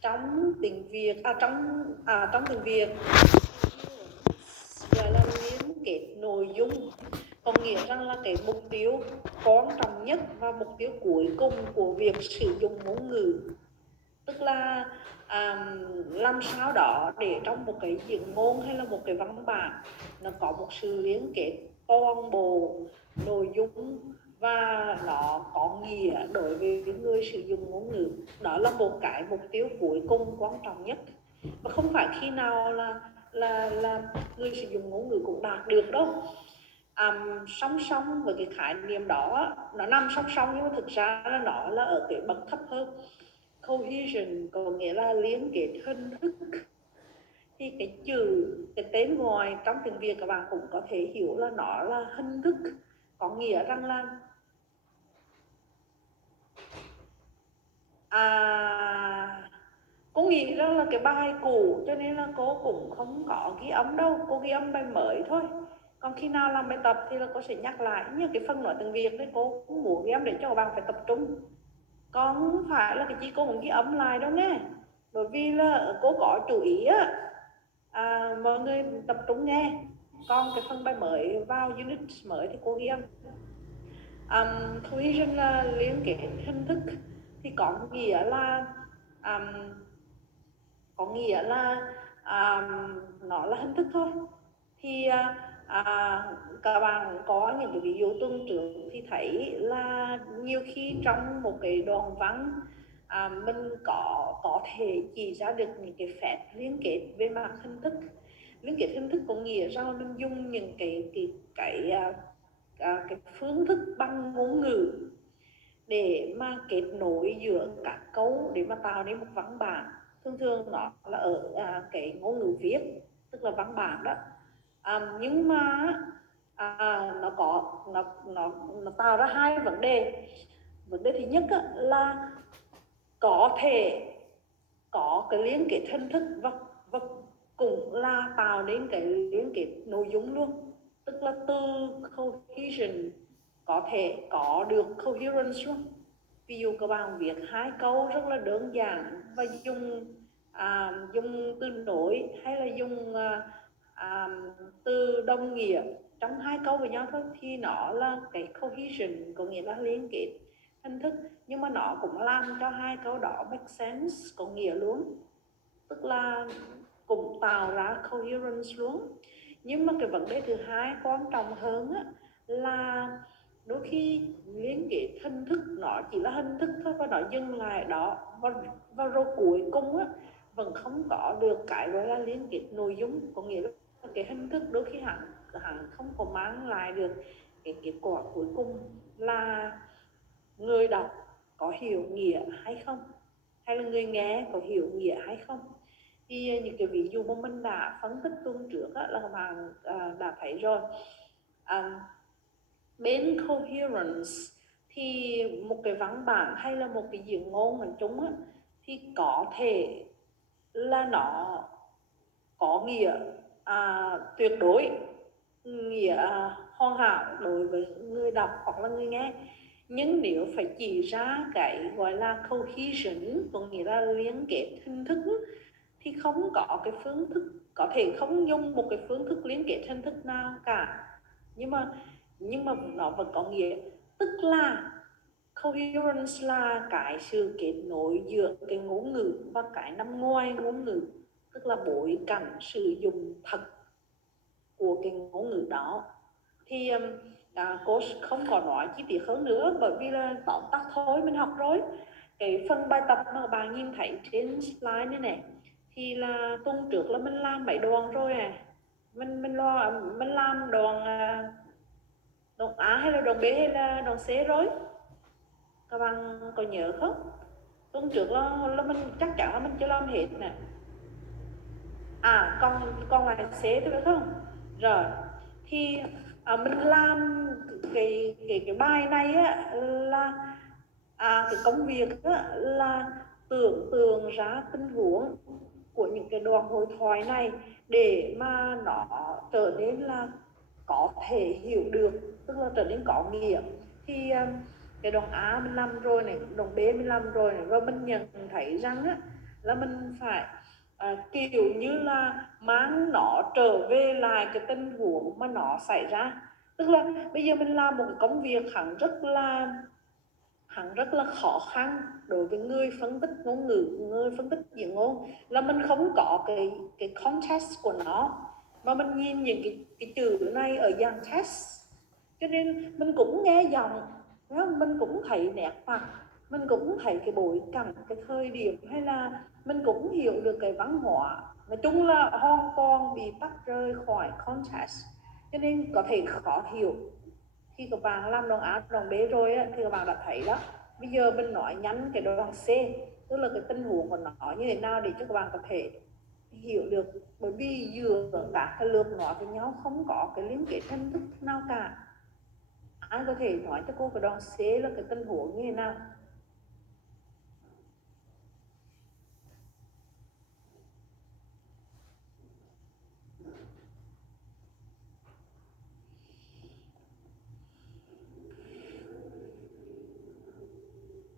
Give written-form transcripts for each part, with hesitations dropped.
trong tiếng Việt trong tiếng Việt gọi là liên kết nội dung, có nghĩa rằng là cái mục tiêu quan trọng nhất và mục tiêu cuối cùng của việc sử dụng ngôn ngữ, tức là làm sao đó để trong một cái diễn ngôn hay là một cái văn bản nó có một sự liên kết toàn bộ nội dung và nó có nghĩa đối với người sử dụng ngôn ngữ. Đó là một cái mục tiêu cuối cùng quan trọng nhất, và không phải khi nào là người sử dụng ngôn ngữ cũng đạt được đâu. Song song với cái khái niệm đó, nó nằm song song nhưng mà thực ra là nó là ở cái bậc thấp hơn. Cohesion có nghĩa là liên kết hình thức, thì cái tên gọi trong tiếng Việt các bạn cũng có thể hiểu là nó là hình thức, có nghĩa rằng là cô nghĩ rằng là cái bài cũ cho nên là cô cũng không có ghi âm đâu, cô ghi âm bài mới thôi. Còn khi nào làm bài tập thì là cô sẽ nhắc lại, như cái phần nói tiếng Việt đấy cô cũng muốn ghi âm để cho các bạn phải tập trung. Còn không phải là cái gì cô cũng ghi âm lại đâu nghe, bởi vì là cô có chú ý á, mọi người tập trung nghe. Còn cái phần bài mới vào unit mới thì cô ghi âm. Cohesion là liên kết hình thức, thì có nghĩa là nó là hình thức thôi. Thì các bạn có những cái ví dụ tuần trước thì thấy là nhiều khi trong một cái đoạn văn mình có thể chỉ ra được những cái phép liên kết về mặt hình thức. Liên kết hình thức có nghĩa rằng mình dùng những cái phương thức bằng ngôn ngữ để mà kết nối giữa các câu để mà tạo nên một văn bản. Thường thường nó là ở cái ngôn ngữ viết, tức là văn bản đó. Nhưng mà nó tạo ra hai vấn đề. Vấn đề thứ nhất là có thể có cái liên kết hình thức và cũng là tạo nên cái liên kết nội dung luôn, tức là từ cohesion có thể có được coherence luôn. Ví dụ các bạn viết hai câu rất là đơn giản và dùng từ nối hay là dùng từ đồng nghĩa trong hai câu với nhau thôi, thì nó là cái cohesion, có nghĩa là liên kết hình thức, nhưng mà nó cũng làm cho hai câu đó make sense, có nghĩa luôn, tức là cũng tạo ra coherence luôn. Nhưng mà cái vấn đề thứ hai quan trọng hơn là đôi khi liên kết hình thức nó chỉ là hình thức thôi và nó dừng lại đó, và rồi cuối cùng vẫn không có được cái gọi là liên kết nội dung, có nghĩa là cái hình thức đôi khi hẳn không có mang lại được cái kết quả cuối cùng là người đọc có hiểu nghĩa hay không, hay là người nghe có hiểu nghĩa hay không. Thì những cái ví dụ mà mình đã phân tích tuần trước là các bạn đã thấy rồi. Bên coherence thì một cái văn bản hay là một cái diễn ngôn nói chung thì có thể là nó có nghĩa tuyệt đối, nghĩa hoàn hảo đối với người đọc hoặc là người nghe. Nhưng nếu phải chỉ ra cái gọi là cohesion, có nghĩa là liên kết hình thức, thì không có cái phương thức, có thể không dùng một cái phương thức liên kết hình thức nào cả, nhưng mà nó vẫn có nghĩa. Tức là coherence là cái sự kết nối giữa cái ngôn ngữ và cái nằm ngoài ngôn ngữ, tức là bối cảnh sử dụng thật của cái ngôn ngữ đó. Thì cô không có nói chi tiết hơn nữa, bởi vì là tóm tắt thôi mình học rồi. Cái phần bài tập mà bạn nhìn thấy trên slide này này thì là tuần trước là mình làm mấy đoạn rồi mình làm đoạn A hay là đoạn B hay là đoạn C rồi, các bạn có nhớ không? Tuần trước là mình chắc chắn là mình chưa làm hết nè. Còn lại C thôi phải không? Rồi thì mình làm cái bài này là cái công việc là tưởng tượng ra tình huống của những cái đoạn hội thoại này để mà nó trở nên là có thể hiểu được, tức là trở nên có nghĩa. Thì cái đoạn A mình làm rồi này, đoạn B mình làm rồi này, và mình nhận thấy rằng là mình phải kiểu như là mang nó trở về lại cái tình huống mà nó xảy ra. Tức là bây giờ mình làm một cái công việc hẳn rất là khó khăn đối với người phân tích ngôn ngữ, người phân tích diễn ngôn, là mình không có cái context của nó, mà mình nhìn những cái chữ này ở dạng text, cho nên mình cũng nghe giọng, mình cũng thấy nét mặt, mình cũng thấy cái bối cảnh, cái thời điểm, hay là mình cũng hiểu được cái văn hóa. Nói chung là hoàn toàn bị tách rời khỏi context, cho nên có thể khó hiểu. Khi các bạn làm đoạn A đoạn B rồi á, thì các bạn đã thấy đó. Bây giờ mình nói nhắn cái đoạn C, tức là cái tình huống của nó như thế nào để cho các bạn có thể hiểu được, bởi vì giữa các cái lượt nói với nhau không có cái liên kết hình thức nào cả. Ai có thể nói cho cô cái đoạn C là cái tình huống như thế nào?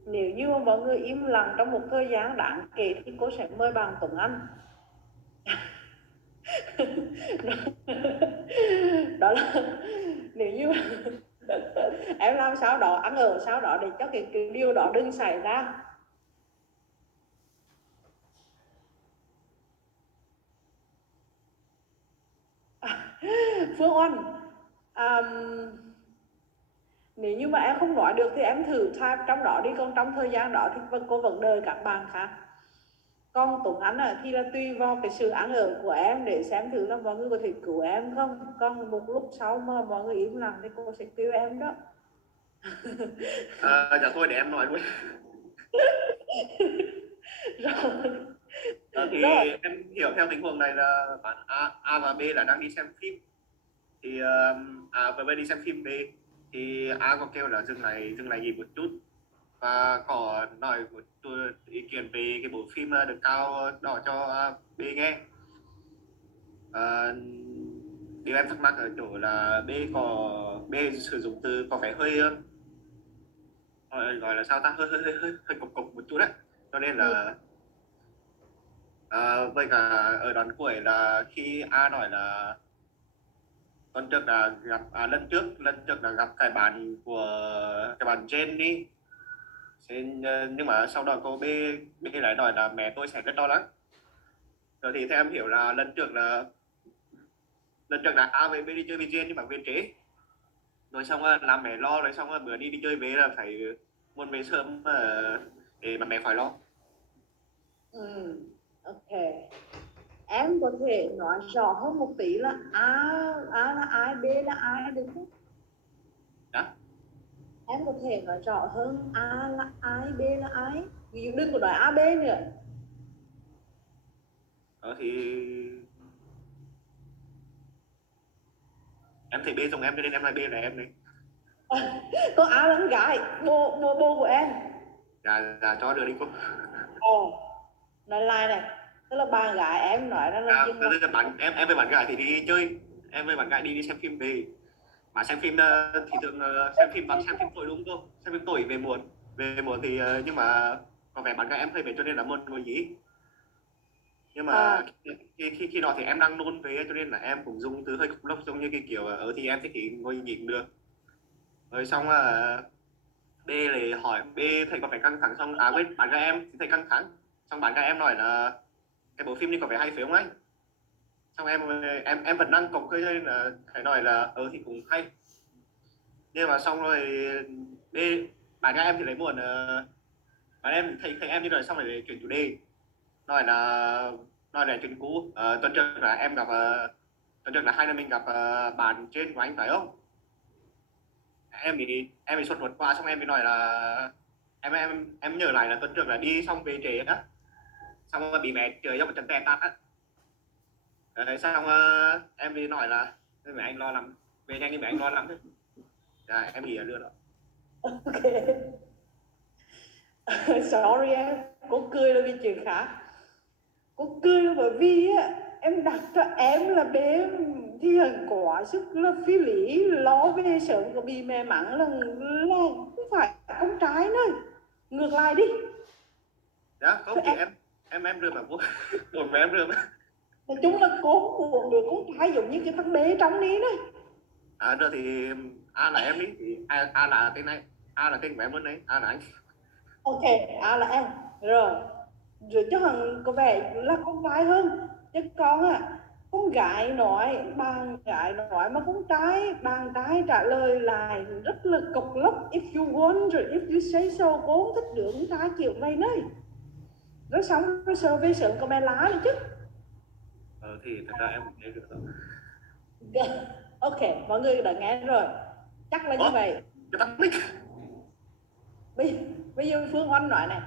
Nếu như mà mọi người im lặng trong một thời gian đáng kể thì cô sẽ mời bạn Tuấn Anh. Đó là nếu như em làm sao đó, ăn ở sao đó để cho cái điều đó đừng xảy ra. Phương Oanh, nếu như mà em không nói được thì em thử type trong đó đi, còn trong thời gian đó thì cô vẫn đợi các bạn khác. Còn Tuấn Anh thì là tùy vào cái sự ăn ở của em để xem thử là mọi người có thể cứu em không. Còn một lúc sau mà mọi người im lặng thì cô sẽ cứu em đó. Dạ thôi để em nói luôn. Rồi. Thì Rồi. em hiểu theo tình huống này là bạn A và B là đang đi xem phim, thì A và B đi xem phim B, thì A có kêu là dừng lại nghỉ một chút và có nói một ý kiến về cái bộ phim được cao đỏ cho B nghe. Điều em thắc mắc ở chỗ là B sử dụng từ có vẻ hơi gọi là sao ta, hơi cục cục một chút đấy, cho nên là với cả ở đoạn cuối là khi A nói là tuần trước là gặp lần trước là gặp cái bạn Jane đi. Nhưng mà sau đó cô B lại nói là mẹ tôi sẽ rất lo lắng. Rồi thì theo em hiểu là lần trước là A với B đi chơi với Jane nhưng mà về trễ, rồi xong làm mẹ lo, rồi xong bữa đi chơi về là phải muốn về sớm để mà mẹ khỏi lo. Ok. Em có thể nói rõ hơn một tí là A là ai, B là ai được không? Đó. Em có thể nói rõ hơn A là ai, B là ai. Ví dụ đừng có nói A, B nữa. Thì em thấy B dùng em cho nên em nói B là em đấy. Có A là con gái, bố của em. Dạ cho được đi cô. Nói lại này, tức là bà gái em nói ra là dừng lại. Tức là em với bạn gái thì đi chơi, em với bạn gái đi xem phim về, mà xem phim thì thường xem phim tối đúng không, xem phim tối về muộn thì nhưng mà có vẻ bạn gái em hơi về cho nên là muộn ngồi gì, nhưng mà À, khi đó thì em đang nôn về cho nên là em cũng dùng từ hơi cục lốc, giống như cái kiểu ở thì em thích thì ngồi nhịn được. Rồi xong B lại hỏi B thấy có vẻ căng thẳng, xong với bạn gái em thì thấy căng thẳng, xong bạn gái em nói là cái bộ phim này có vẻ hay phải không anh. Xong em vẫn đang cọc cười nên là phải nói là thì cũng hay, nhưng mà xong rồi B bạn gái em thì lấy buồn bạn em thấy em như rồi, xong rồi chuyển chủ đề, nói là nói là chuyện cũ. Tuần trước là tuần trước là hai đứa mình gặp bạn trên của anh phải không. Em bị sốt ruột qua, xong em bị nói là em nhớ lại là tuần trước là đi xong về trễ á, xong rồi bị mẹ chửi cho một trận tè tát á. Đấy, xong em đi nói là mẹ anh lo lắm, về nhanh đi mẹ anh lo lắm. Em nghỉ ở lừa đó. ok. Sorry em, cô cười là vì chuyện khác. Cô cười là bởi vì em đặt cho em là bé thi hành quá sức là phi lý, lo về sớm có bị mẹ mắng là không phải con trai nữa. Ngược lại đi. Đó Cho không thì em. em rượm mà bố bố mẹ em rượm. Nói chung là cô của đứa con trai giống như cái thằng bé trong ní đấy. Rồi thì A là em đi, thì A là tên này, A là tên của em luôn đấy, A là anh. Ok, là em. Rồi, rồi chứ hằng có vẻ là con trai hơn. Chứ con con gái nói, bạn gái nói mà con trai, bạn trai trả lời lại rất là cộc lốc. If you want, rồi if you say so, cô không thích đứa con trai kiểu vậy đấy. Rồi xong, rồi sợ về sớm có mẹ lá nữa chứ. Thì thật ra em cũng thấy được rồi. Ok, mọi người đã nghe rồi. Chắc là như vậy. Cái tắt mic. Bây giờ Phương Oanh nói này,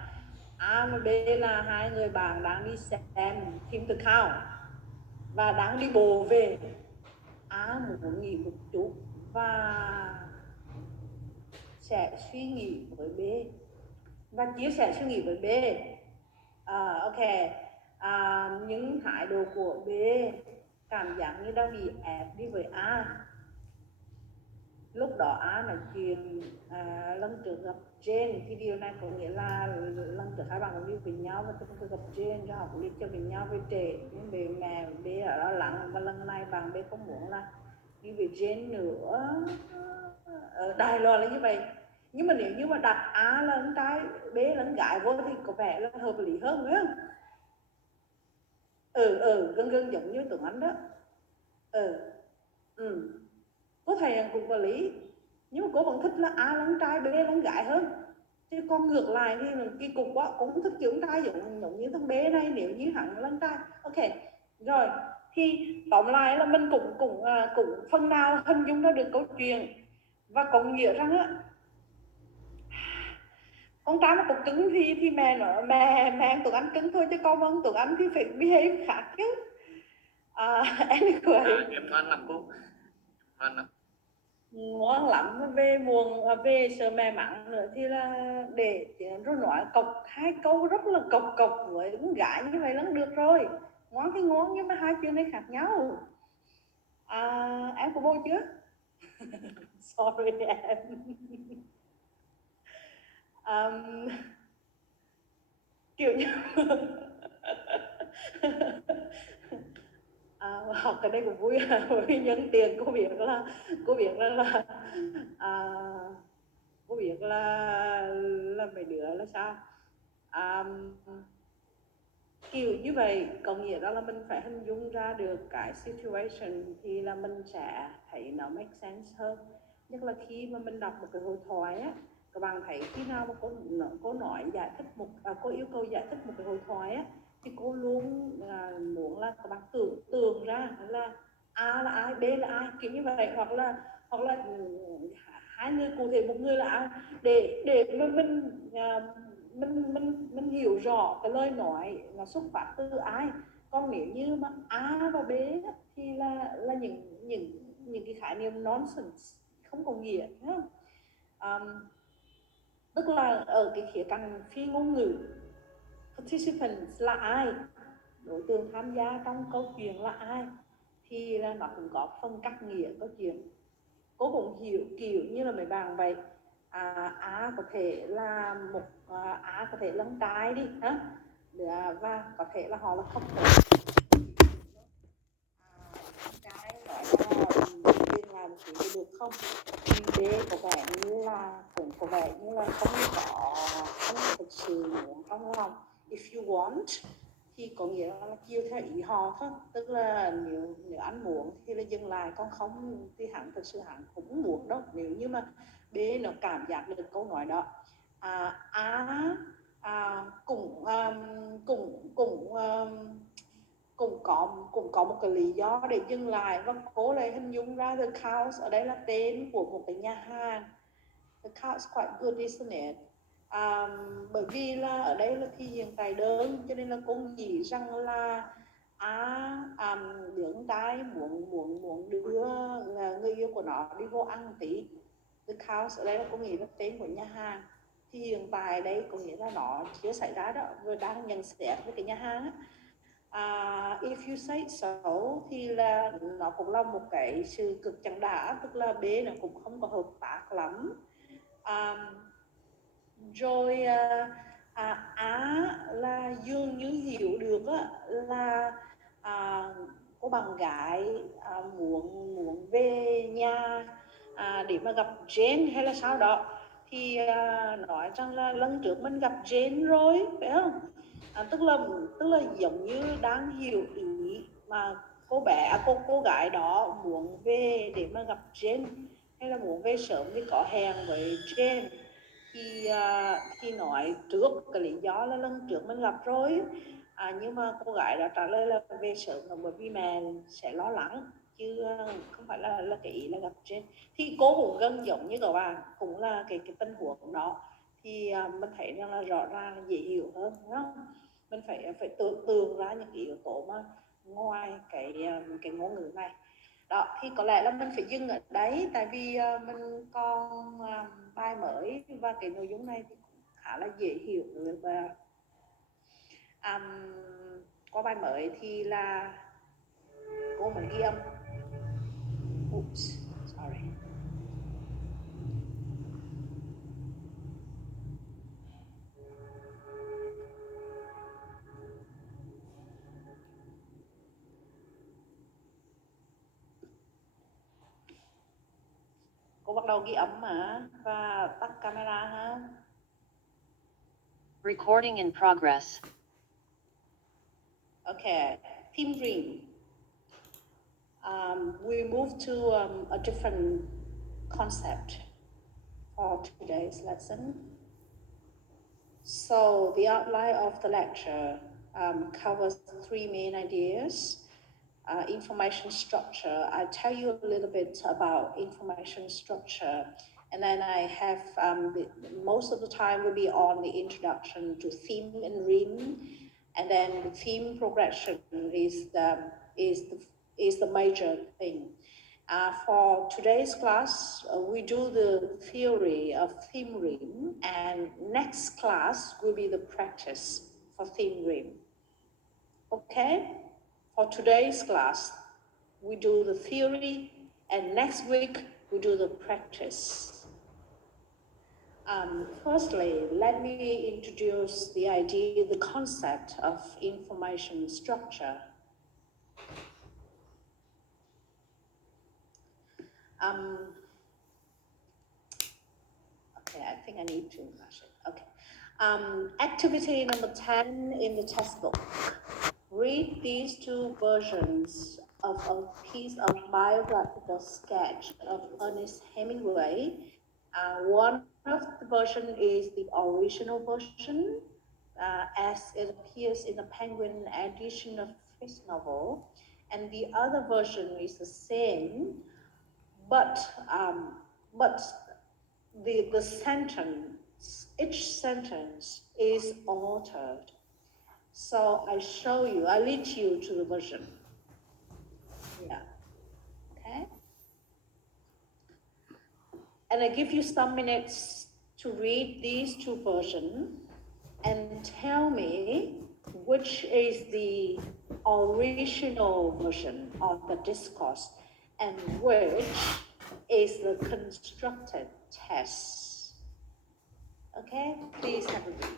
A và B là hai người bạn đang đi xem phim The Count và đang đi bộ về. A muốn nghỉ một chút và sẽ suy nghĩ với B và chia sẻ suy nghĩ với B. Ok, những thái độ của B cảm giác như đang bị ép đi với A. Lúc đó A nói chuyện lần trước gặp Jane, thì điều này có nghĩa là lần trước hai bạn cũng đi với nhau và từng gặp Jane cho họ cũng đi chơi với nhau với trẻ, nhưng bề mẹ B ở đó lặng, và lần này bạn B không muốn là đi với Jane nữa. Ở Đài Loan là như vậy. Nhưng mà nếu như mà đặt A là con trai, B là con gái vô thì có vẻ là hợp lý hơn, phải không? Gần gần giống như Tuấn Anh đó. Có thể cũng có lý, nhưng mà cô vẫn thích là A là con trai, B là con gái hơn. Chứ con ngược lại thì kỳ cục quá, cũng không thích kiểu con trai giống như thằng B này nếu như hắn là con trai. Ok, rồi thì tóm lại là mình cũng phần nào hình dung ra được câu chuyện, và có nghĩa rằng con trai mà cục cứng thì mẹ nó mẹ Tuấn Anh cứng thôi, chứ con vâng Tuấn Anh thì phải behave khác chứ. Anyway, Em ngoan lắm cô, ngoan lắm. ngoan lắm, về muộn về sợ mẹ mắng nữa thì là để rồi nói cộc hai câu rất là cộc cộc với con gái như vậy là được rồi. Ngoan thì ngoan, nhưng mà hai chuyện này khác nhau. Em có bồ chưa? Sorry em. um, kiểu như học cái đây cũng vui. Vui nhân tiền cô biết là à, cô biết là mấy đứa là sao. à, Kiểu như vậy có nghĩa là mình phải hình dung ra được cái situation thì là mình sẽ thấy nó make sense hơn. Nhất là khi mà mình đọc một cái hội thoại các bạn thấy khi nào mà cô nói giải thích cô yêu cầu giải thích một cái hội thoại thì cô luôn muốn là các bạn tưởng tượng ra là A là ai, B là ai, kiểu như vậy, hoặc là hai người cụ thể, một người là ai, để mà mình hiểu rõ cái lời nói là xuất phát từ ai. Còn nếu như mà A và B thì là những cái khái niệm nonsense, không có nghĩa, thấy không? Tức là ở cái khía cạnh phi ngôn ngữ, participants là ai, đối tượng tham gia trong câu chuyện là ai, thì là nó cũng có phần cắt nghĩa câu chuyện. Cô cũng hiểu kiểu như là mấy bạn vậy. A có thể là A có thể là con trai đi và có thể là họ là không thể con trai nói là viên làm chuyện gì được không, B có vẻ như là cũng có vẻ như là không thực sự muốn trong lòng. If you want thì có nghĩa là chiều theo ý họ thôi, tức là nếu anh muốn thì là dừng lại, còn không thì hắn thực sự hắn cũng muốn đâu, nếu như mà B nó cảm giác được câu nói đó. Cũng cũng cũng cũng có một cái lý do để dừng lại, và cố lại hình dung ra The Cows ở đây là tên của một cái nhà hàng. The Cows quite good, isn't it? Bởi vì là ở đây là thi hiện tại đơn, cho nên là cô nghĩ rằng là đứa con trai muốn muốn muốn đưa người yêu của nó đi vô ăn một tí. The Cows ở đây là cô nghĩ là tên của nhà hàng, thì hiện tại đây có nghĩa là nó chưa xảy ra đó, rồi đang nhận xét với cái nhà hàng if you say so thì là nó cũng là một cái sự cực chẳng đã, tức là B nó cũng không có hợp tác lắm. Rồi Á là dường như hiểu được á, là cô bạn gái muốn về nhà để mà gặp Jane hay là sao đó, thì nói rằng là lần trước mình gặp Jane rồi, phải không? Tức là giống như đang hiểu ý mà cô gái đó muốn về để mà gặp Jane, hay là muốn về sớm vì có hẹn với Jane. Thì nói trước cái lý do là lần trước mình gặp rồi, nhưng mà cô gái đã trả lời là về sớm là bởi vì mẹ sẽ lo lắng, chứ không phải là cái ý là gặp Jane. Thì cô cũng gần giống như các bạn, cũng là cái tình huống đó. Thì mình thấy rằng là rõ ràng là dễ hiểu hơn, đúng không? Mình phải tưởng tượng ra những cái yếu tố mà ngoài cái ngôn ngữ này. Đó, thì có lẽ là mình phải dừng ở đấy, tại vì mình còn bài mới và cái nội dung này thì cũng khá là dễ hiểu. Và qua bài mới thì là cô muốn ghi âm. Oops, sorry. Cô bắt đầu ghi âm mà, và tắt camera ha. Recording in progress. Okay, theme dream. We move to a different concept for today's lesson. So the outline of the lecture covers three main ideas. Information structure. I'll tell you a little bit about information structure, and then I have most of the time will be on the introduction to theme and rhyme, and then the theme progression is the major thing. For today's class, we do the theory of theme rhyme, and next class will be the practice for theme rhyme. Okay? For today's class, we do the theory, and next week we do the practice. Firstly, let me introduce the idea, the concept of information structure. Okay, I think I need to rush it. Okay. Activity number 10 in the textbook. Read these two versions of a piece of biographical sketch of Ernest Hemingway. One of the version is the original version, as it appears in the Penguin edition of his novel, and the other version is the same, but the sentence, each sentence is altered. So I lead you to the version. Yeah, okay? And I give you some minutes to read these two versions and tell me which is the original version of the discourse and which is the constructed text. Okay, please have a read.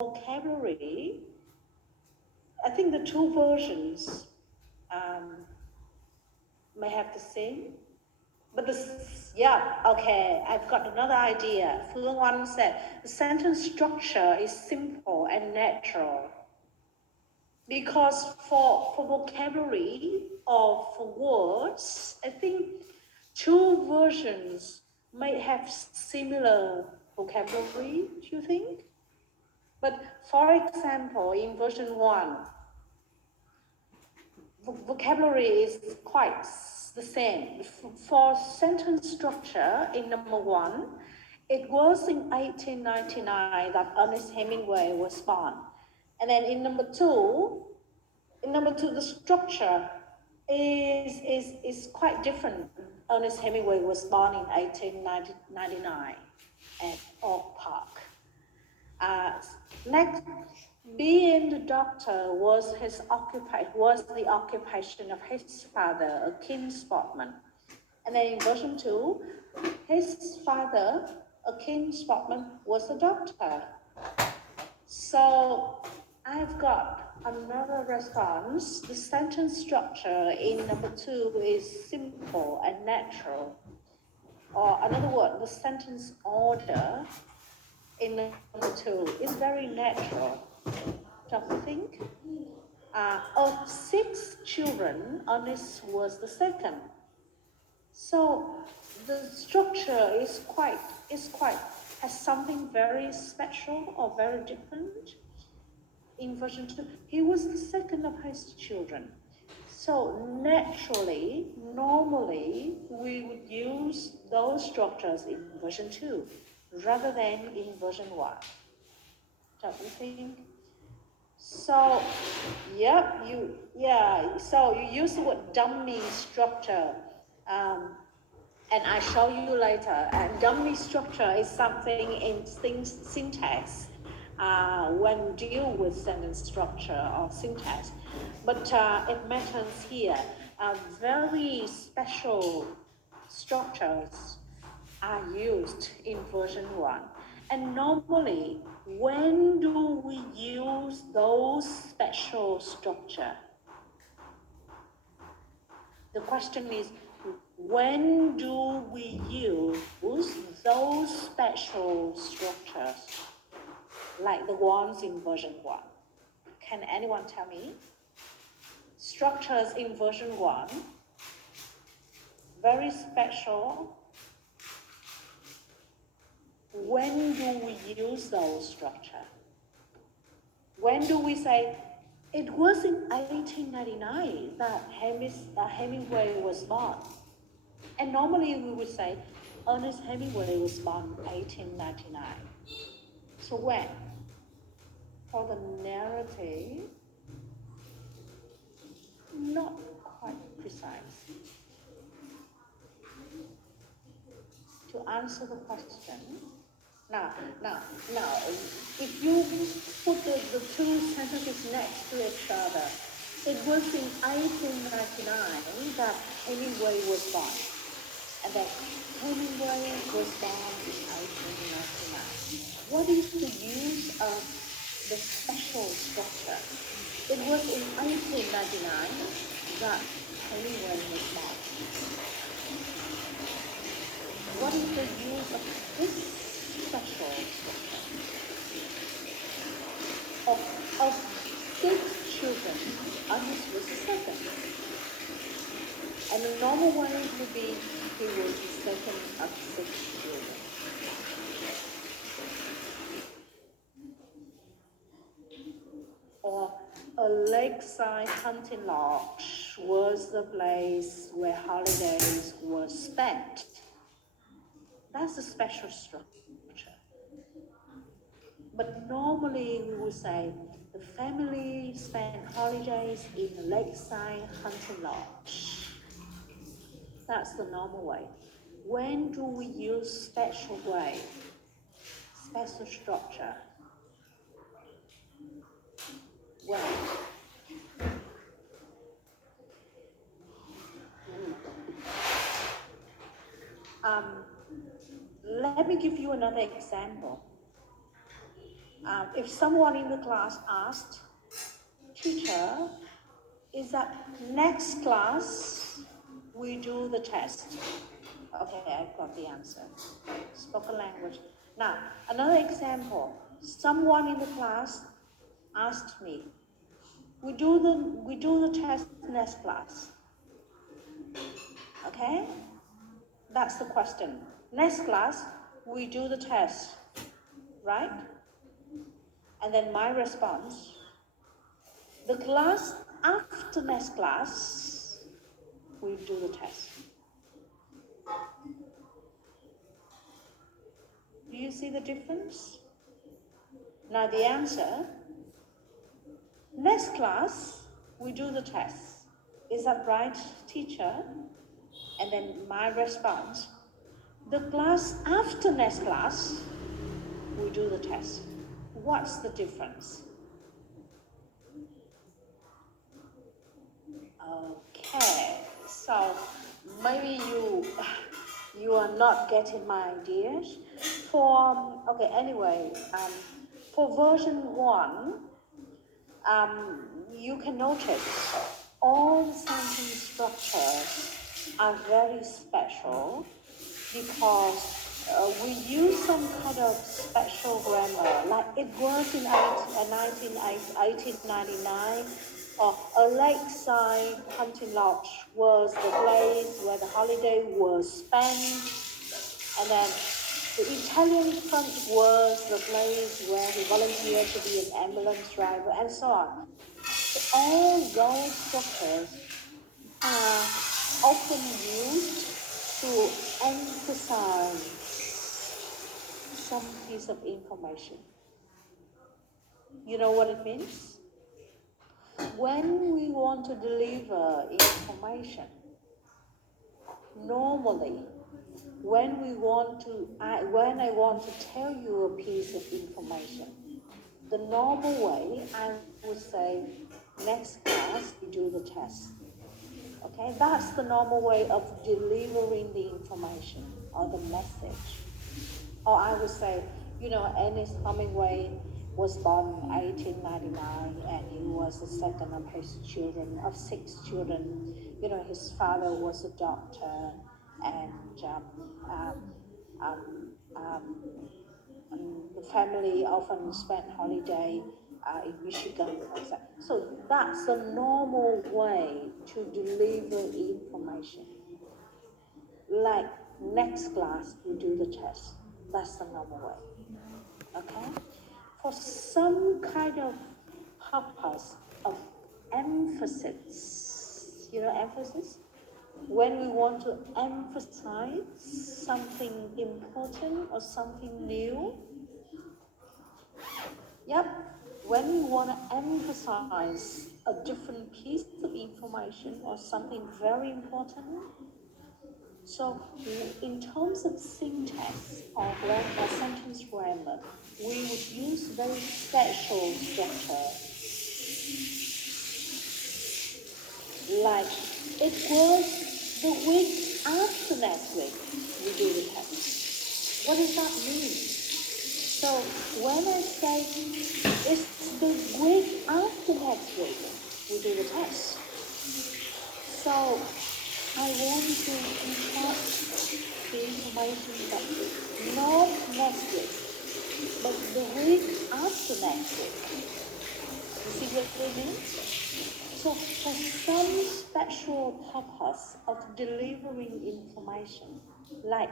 Vocabulary, I think the two versions may have the same, But okay, I've got another idea. Phương Oanh said the sentence structure is simple and natural. Because for vocabulary or for words, I think two versions may have similar vocabulary, do you think? But for example, in version 1, vocabulary is quite the same. For sentence structure in number 1, it was in 1899 that Ernest Hemingway was born. And then in number 2, the structure is quite different. Ernest Hemingway was born in 1899 at Oak Park. Next, being the doctor was the occupation of his father, a keen sportsman. And then in version 2, his father, a keen sportsman, was a doctor. So I've got another response. The sentence structure in number 2 is simple and natural. Or another word, the sentence order in number 2 is very natural. Don't you think? Of 6 children, Ernest was the second. So the structure has something very special or very different. In version 2, he was the second of his children. So normally, we would use those structures in version 2 rather than in version 1. Don't you think? So, so you use the word dummy structure, and I show you later. And dummy structure is something in syntax when you deal with sentence structure or syntax. But it matters here. Very special structures are used in version 1. And normally, when do we use those special structure? The question is, when do we use those special structures, like the ones in version 1? Can anyone tell me? Structures in version 1, very special. When do we use those structures? When do we say, it was in 1899 that Hemingway was born? And normally we would say, Ernest Hemingway was born in 1899. So when? For the narrative, not quite precise. To answer the question, now, if you put the two sentences next to each other, it was in 1899 that Hemingway was born. And then Hemingway was born in 1899. What is the use of the special structure? It was in 1899 that Hemingway was born. What is the use of this special structure? Of 6 children, Ernest was the second. And the normal way would be he was the second of 6 children. Or a lakeside hunting lodge was the place where holidays were spent. That's a special structure. But normally we would say the family spent holidays in a lakeside hunting lodge. That's the normal way. When do we use special way, special structure? When? Let me give you another example. If someone in the class asked, teacher, is that next class we do the test? Okay, I've got the answer. Spoken language. Now, another example. Someone in the class asked me, we do the test next class. Okay? That's the question. Next class, we do the test, right? And then my response, the class after next class, we do the test. Do you see the difference? Now the answer, next class, we do the test. Is that right, teacher? And then my response, the class after next class, we do the test. What's the difference? Okay, so maybe you are not getting my ideas. Okay, anyway, for version 1, you can notice all the sentence structures are very special because we use some kind of special grammar, like it was in 1899, or a lakeside hunting lodge was the place where the holiday was spent, and then the Italian front was the place where he volunteered to be an ambulance driver, and so on. So all those structures are often used to emphasize some piece of information. You know what it means? When we want to deliver information, normally, when I want to tell you a piece of information, the normal way I would say, next class we do the test. Okay, that's the normal way of delivering the information or the message. Or I would say, Ernest Hemingway was born in 1899 and he was the second of his children, of 6 children. His father was a doctor, and the family often spent holiday in Michigan. So that's the normal way to deliver information. Like next class, we do the test. That's the normal way. Okay? For some kind of purpose of emphasis, emphasis? When we want to emphasize something important or something new. Yep, when we want to emphasize a different piece of information or something very important. So in terms of syntax or sentence grammar, we would use very special structure. Like, it was the week after next week, we do the test. What does that mean? So when I say it's the week after next week, we do the test. So I want to impart the information that not next week, but the week after next week. You see what I mean? So for some special purpose of delivering information, like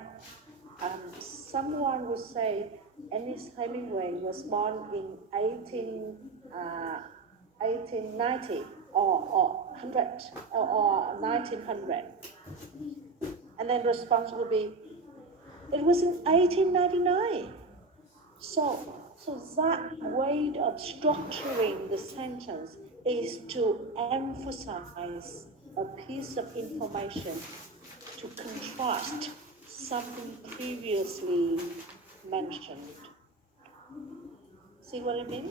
someone would say Ernest Hemingway was born in 1890 or 100 or 1900, and then the response would be, it was in 1899. So that way of structuring the sentence is to emphasize a piece of information to contrast something previously mentioned. See what I mean?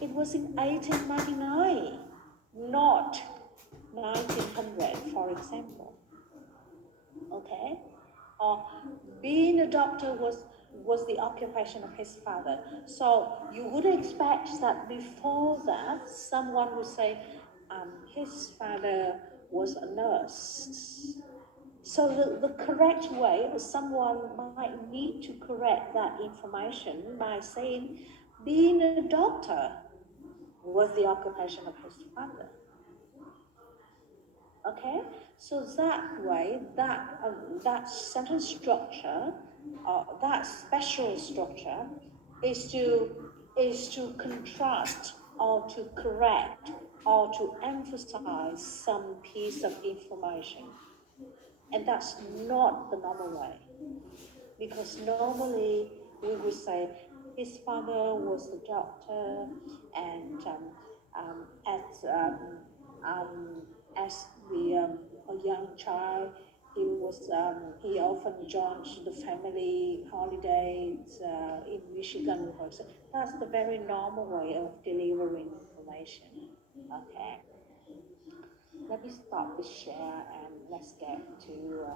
It was in 1899, not 1900, for example. Okay? Or being a doctor was the occupation of his father. So you would expect that before that, someone would say, his father was a nurse. So the correct way, someone might need to correct that information by saying, being a doctor was the occupation of his father. Okay, so that way, that sentence structure, that special structure, is to contrast or to correct or to emphasize some piece of information, and that's not the normal way. Because normally we would say his father was a doctor, and as a young child, he often joined the family holidays in Michigan. That's the very normal way of delivering information. Okay. Let me stop the share and let's get to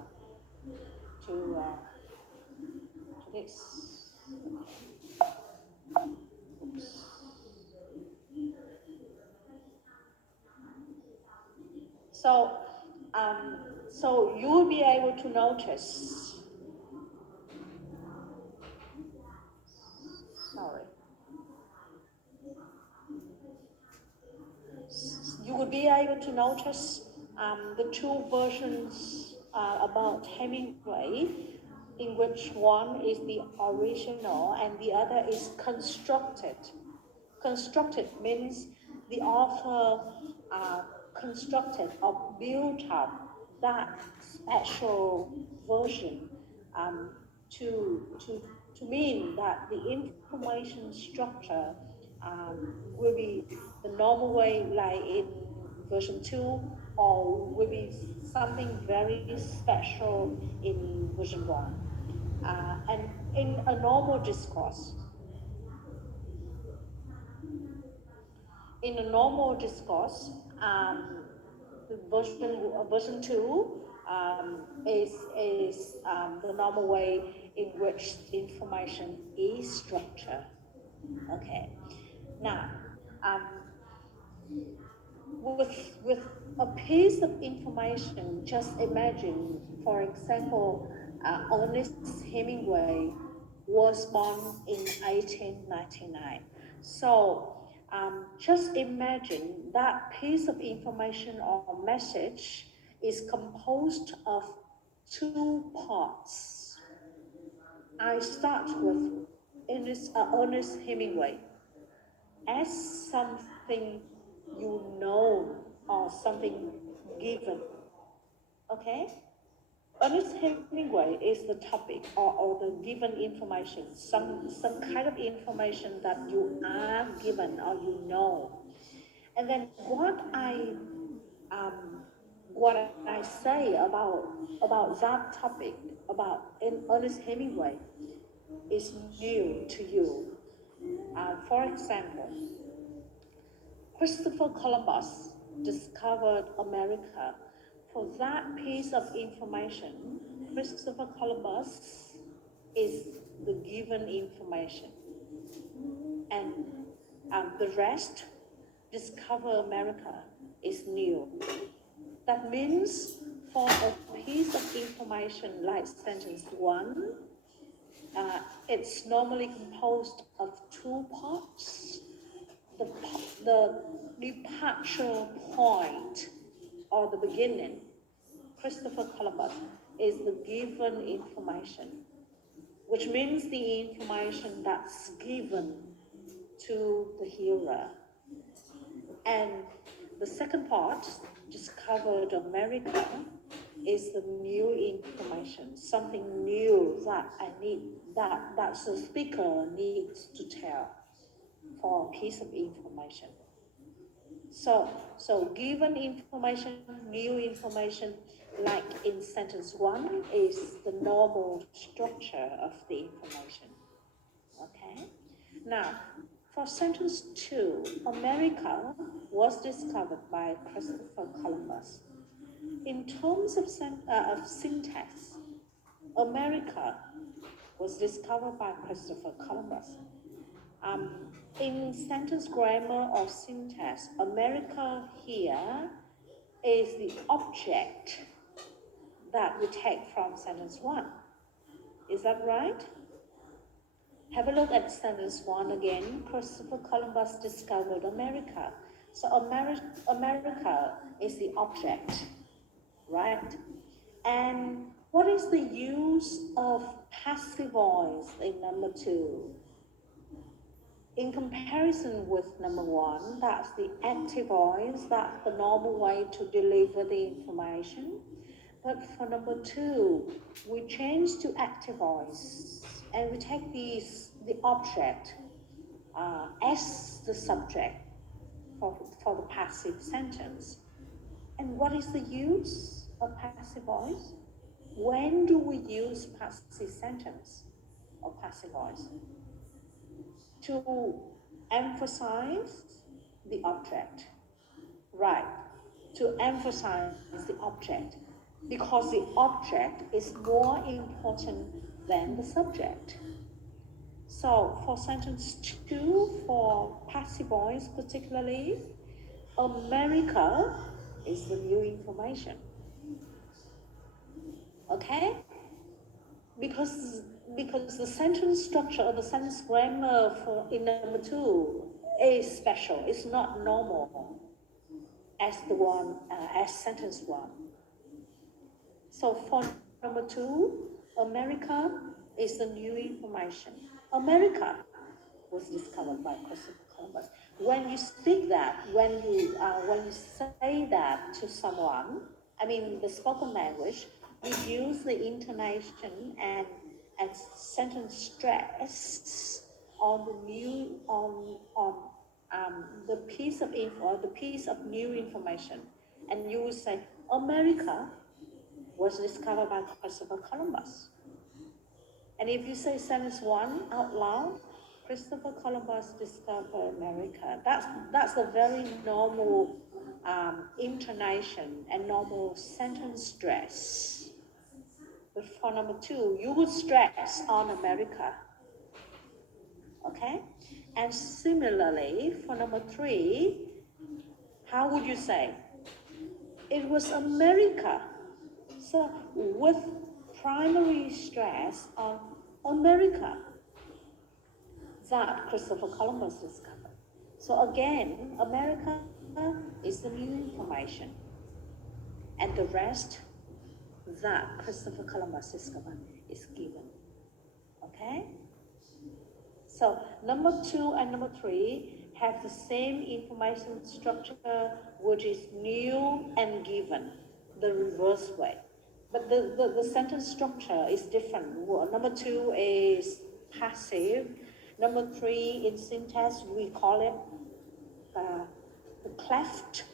this. Oops. So you will be able to notice. Sorry. You will be able to notice the two versions about Hemingway, in which one is the original and the other is constructed. Constructed means the author constructed or built up that special version to mean that the information structure will be the normal way, like in version 2, or will be something very special in version 1. And in a normal discourse, the version 2 is the normal way in which information is structured. Okay. Now, with a piece of information, just imagine, for example, Ernest Hemingway was born in 1899. So just imagine that piece of information or message is composed of two parts. I start with Ernest Hemingway as something you know or something given. Okay? Ernest Hemingway is the topic or the given information, some kind of information that you are given or you know. And then what I say about that topic, about Ernest Hemingway, is new to you. For example, Christopher Columbus discovered America. For that piece of information, Christopher Columbus is the given information. And the rest, discover America, is new. That means for a piece of information like sentence 1, it's normally composed of two parts. The departure point or the beginning, Christopher Columbus, is the given information, which means the information that's given to the hearer. And the second part, discovered America, is the new information, something new that that the speaker needs to tell for a piece of information. So given information, new information, like in sentence 1, is the normal structure of the information. Okay? Now, for sentence 2, America was discovered by Christopher Columbus. In terms of syntax, America was discovered by Christopher Columbus. In sentence grammar or syntax, America here is the object that we take from sentence 1. Is that right? Have a look at sentence 1 again. Christopher Columbus discovered America. So America is the object, right? And what is the use of passive voice in number 2? In comparison with number 1, that's the active voice, that's the normal way to deliver the information. But for number 2, we change to active voice and we take the object as the subject for the passive sentence. And what is the use of passive voice? When do we use passive sentence or passive voice? To emphasize the object, right? To emphasize the object, because the object is more important than the subject. So for sentence 2, for passive voice particularly, America is the new information. Okay? Because the sentence structure or the sentence grammar in number 2 is special. It's not normal as the one as sentence 1. So for number 2, America is the new information. America was discovered by Christopher Columbus. When you speak that, when you say that to someone, I mean the spoken language, you use the intonation and sentence stress on the new the piece of info, the piece of new information, and you will say America was discovered by Christopher Columbus. And if you say sentence 1 out loud, Christopher Columbus discovered America. That's a very normal intonation and normal sentence stress. But for number 2, you would stress on America. Okay? And similarly, for number 3, how would you say? It was America. So with primary stress on America that Christopher Columbus discovered. So again, America is the new information, and the rest that Christopher Columbus discovered is given. Okay? So number 2 and number 3 have the same information structure, which is new and given, the reverse way. But the sentence structure is different. Number 2 is passive. Number 3 in syntax, we call it the cleft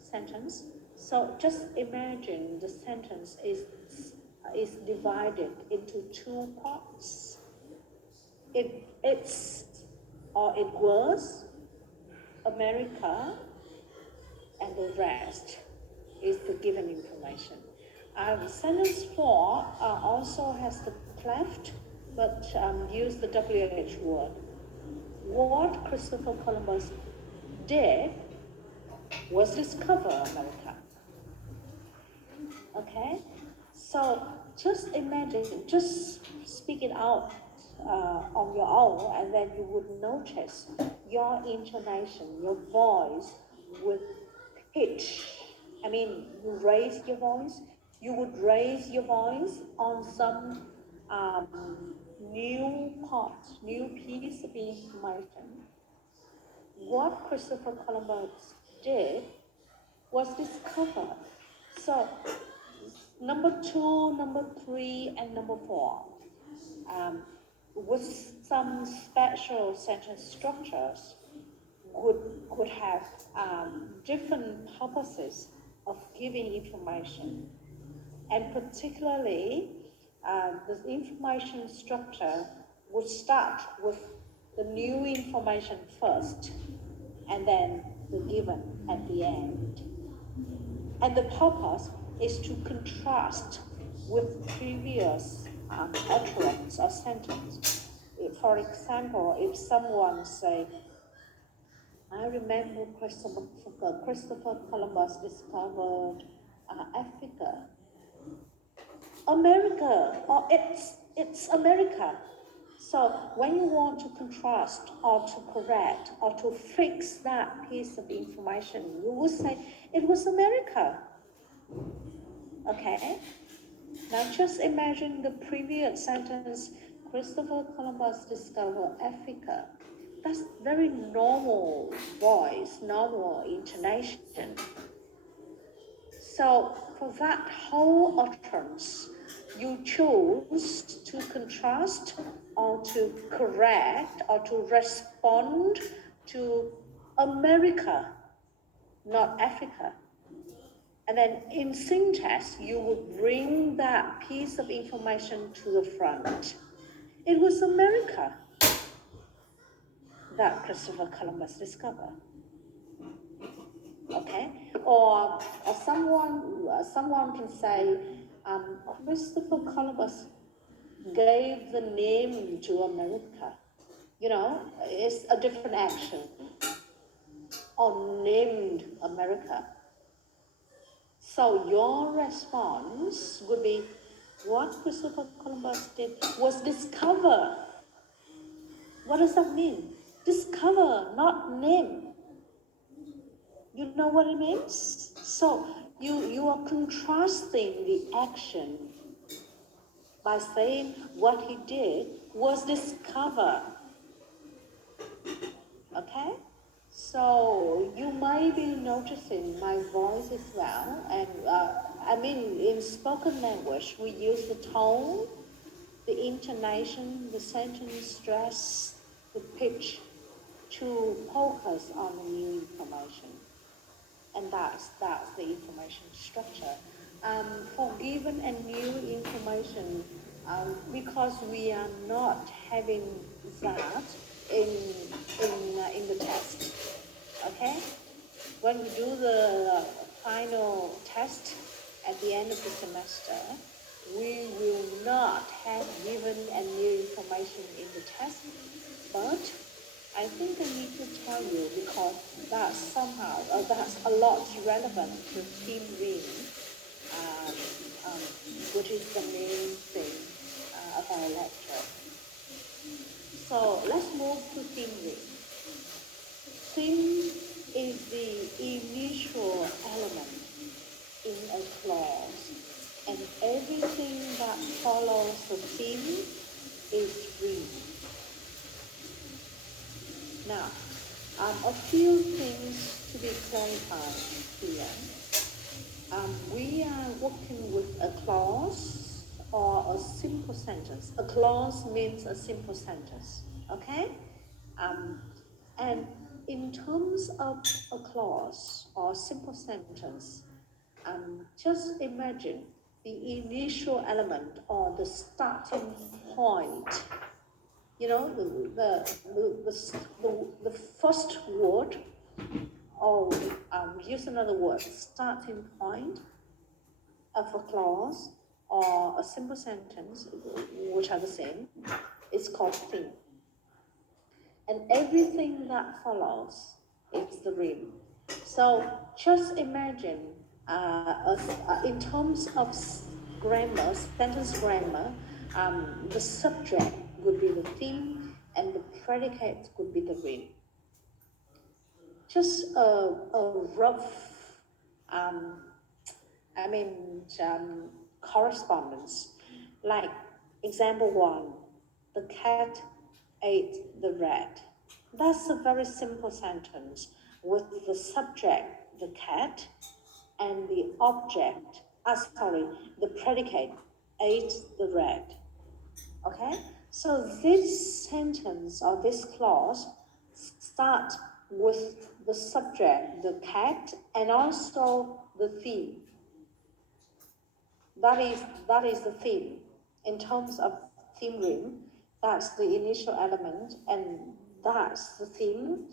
sentence. So just imagine the sentence is divided into 2 parts. It was America, and the rest is the given information. Sentence 4 also has the cleft, but use the WH word. What Christopher Columbus did was discover America. Okay? So just imagine, just speak it out on your own, and then you would notice your intonation, your voice with pitch. I mean, you raise your voice. You would raise your voice on some new part, new piece of information. What Christopher Columbus did was discover. So number 2, number 3, and number 4, with some special sentence structures, could have different purposes of giving information. And particularly, the information structure would start with the new information first, and then the given at the end. And the purpose is to contrast with previous utterance or sentence. For example, if someone say, I remember Christopher Columbus discovered Africa. America, or it's America. So when you want to contrast or to correct or to fix that piece of information, you would say it was America. Okay? Now just imagine the previous sentence, Christopher Columbus discovered Africa. That's very normal voice, normal intonation. So for that whole utterance, you choose to contrast or to correct or to respond to America, not Africa. And then in syntax, you would bring that piece of information to the front. It was America that Christopher Columbus discovered. Okay? Or someone can say, Christopher Columbus gave the name to America. You know, it's a different action. Or named America. So your response would be, what Christopher Columbus did was discover. What does that mean? Discover, not name. You know what it means? So you are contrasting the action by saying what he did was discover. Okay? So you may be noticing my voice as well. And I mean, in spoken language, we use the tone, the intonation, the sentence stress, the pitch to focus on the new information. And that's the information structure. For given and new information, because we are not having that in the test, okay? When we do the final test at the end of the semester, we will not have given and new information in the test, but I think I need to tell you because that's somehow, that's a lot relevant to theme reading, which is the main thing of our lecture. So let's move to theme reading. Theme is the initial element in a clause, and everything that follows the theme is read. Now, a few things to be clarified here. We are working with a clause or a simple sentence. A clause means a simple sentence, okay? And in terms of a clause or simple sentence, just imagine the initial element or the starting point. You know, the first word, or use another word, starting point of a clause or a simple sentence, which are the same, is called theme. And everything that follows is the rim. So just imagine, in terms of grammar, sentence grammar, the subject would be the theme and the predicate would be the rim. Just a rough, correspondence. Like example 1, the cat ate the rat. That's a very simple sentence with the subject, the cat, and the object, the predicate, ate the rat. Okay? So this sentence or this clause start with the subject, the cat, and also the theme. That is the theme. In terms of theme rim, that's the initial element, and that's the theme,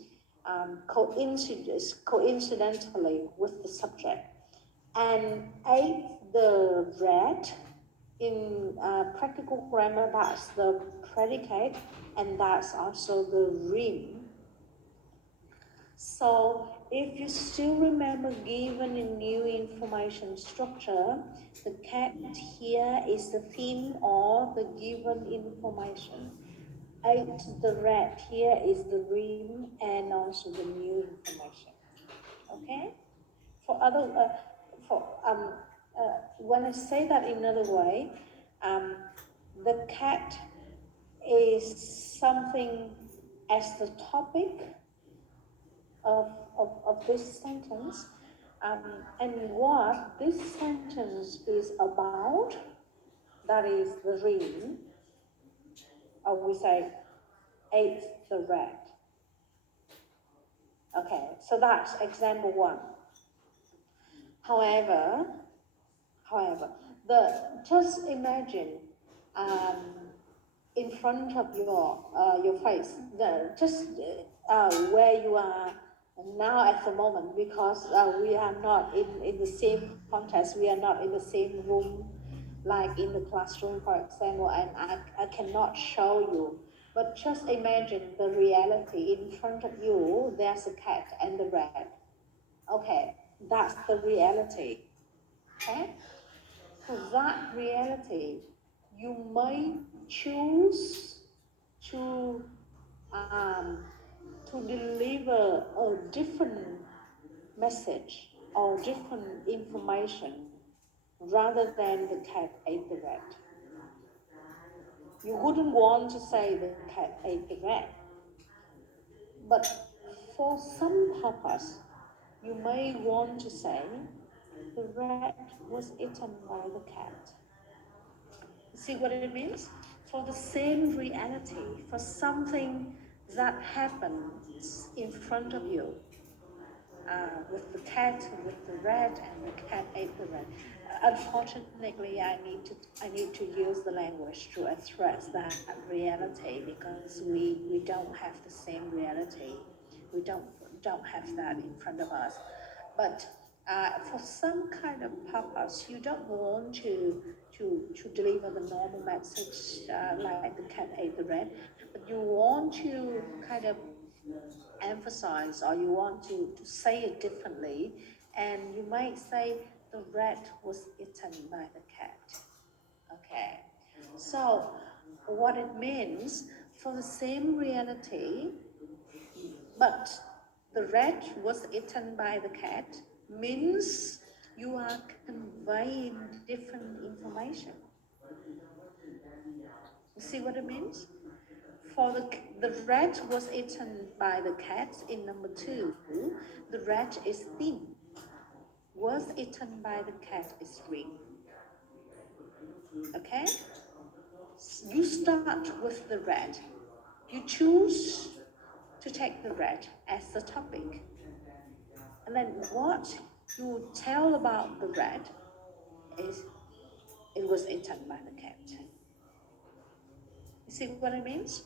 coincidentally with the subject. And ate the rat, in practical grammar, that's the predicate, and that's also the rim. So if you still remember given in new information structure, the cat here is the theme or the given information. Ate the rat here is the dream and also the new information. Okay? For other, when I say that in another way, the cat is something as the topic of this sentence, and what this sentence is about, that is the dream, or we say ate the rat. Okay, so that's example one. However, just imagine in front of your face, just where you are now at the moment, because we are not in the same context, we are not in the same room like in the classroom, for example, and I cannot show you. But just imagine the reality in front of you, there's a cat and the rat. Okay, that's the reality. Okay? For that reality, you may choose to um, to deliver a different message or different information rather than the cat ate the rat. You wouldn't want to say the cat ate the rat, but for some purpose, you may want to say the rat was eaten by the cat. See what it means? For the same reality, for something that happens in front of you, with the cat, with the rat, and the cat ate the rat. Unfortunately, I need to use the language to express that reality, because we don't have the same reality. We don't have that in front of us. But for some kind of purpose, you don't want to deliver the normal message like the cat ate the rat, but you want to kind of emphasize, or you want to say it differently, and you might say the rat was eaten by the cat. Okay, so what it means, for the same reality, but the rat was eaten by the cat, means you are conveying different information. You see what it means? For the rat was eaten by the cat in number 2, the rat is thin. Was eaten by the cat is green. Okay? You start with the rat. You choose to take the rat as the topic. And then what you tell about the rat is it was eaten by the cat. You see what it means?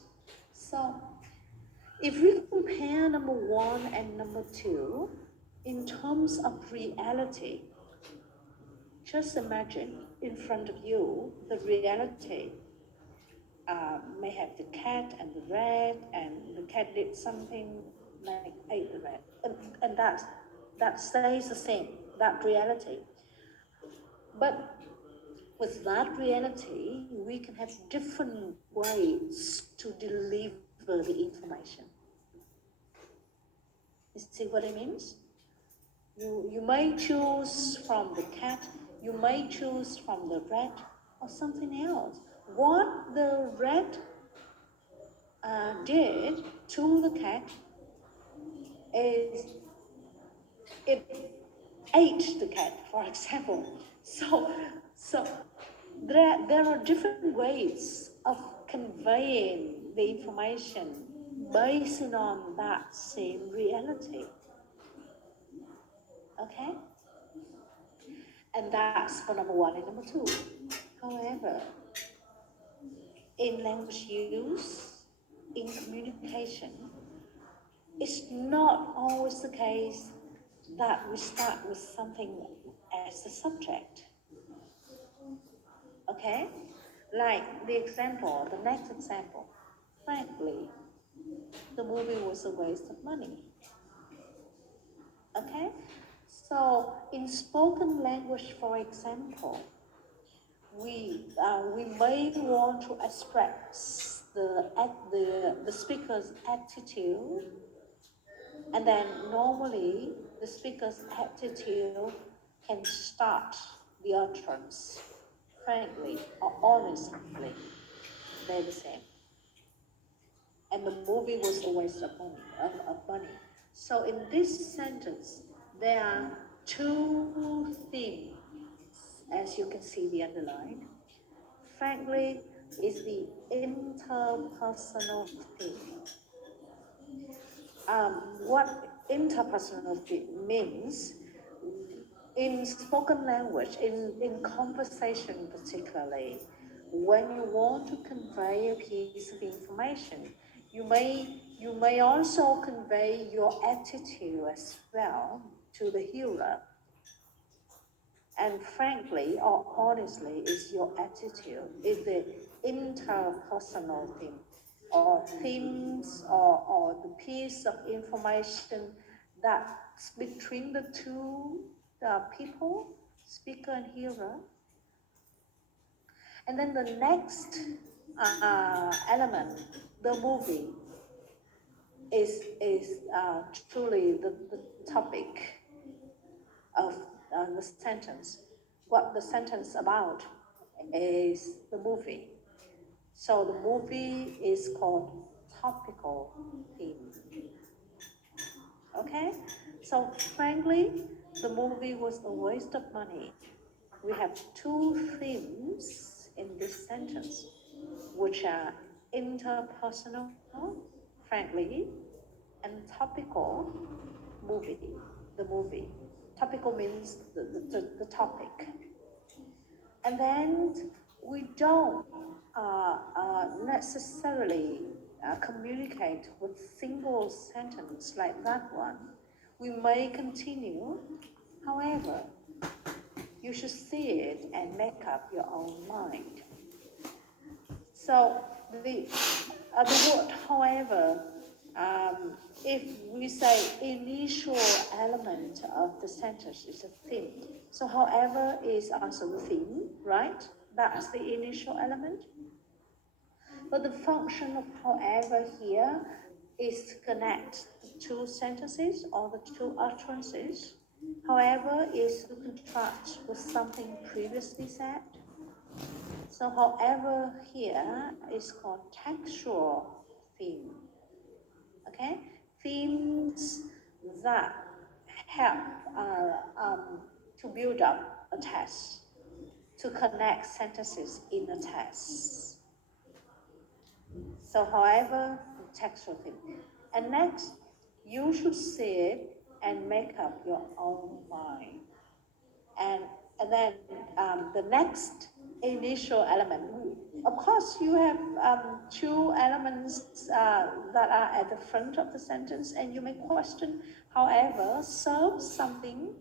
So if we compare number 1 and number 2, in terms of reality, just imagine in front of you the reality. May have the cat and the rat, and the cat did something like ate the rat, and that stays the same, that reality. But with that reality, we can have different ways to deliver the information. You see what it means? You may choose from the cat, you may choose from the rat, or something else. What the rat did to the cat is it ate the cat, for example. So there are different ways of conveying the information based on that same reality. Okay? And that's for number 1 and number 2. However, in language use, in communication, it's not always the case that we start with something as the subject. Okay? Like the example, the next example. Frankly, the movie was a waste of money. So in spoken language, for example, we may want to express the speaker's attitude, and then normally the speaker's attitude can start the utterance frankly or honestly. They're the same. And the movie was a waste of money. So in this sentence, there are two themes, as you can see the underline. Frankly, is the interpersonal theme. What interpersonal theme means in spoken language, in conversation particularly, when you want to convey a piece of information, you may also convey your attitude as well to the hearer. And frankly or honestly is your attitude, is the interpersonal theme or themes or the piece of information that's between the two people, speaker and hearer. And then the next element, the movie, is truly the topic of the sentence. What the sentence about is the movie. So the movie is called topical theme. Okay? So frankly, the movie was a waste of money. We have two themes in this sentence, which are interpersonal, frankly, and topical, movie, the movie. Topical means the topic. And then we don't necessarily communicate with single sentence like that one. We may continue, however, you should see it and make up your own mind. So the word, however, if we say initial element of the sentence is a theme, so however is also the theme, right? That's the initial element. But the function of however here is to connect the two sentences or the two utterances. However is to contrast with something previously said. So however here is called textual theme. Okay? Themes that help to build up a text, to connect sentences in a text. So however, textual theme. And next, you should see it and make up your own mind. And then the next initial element, of course you have two elements that are at the front of the sentence, and you may question, however, serve something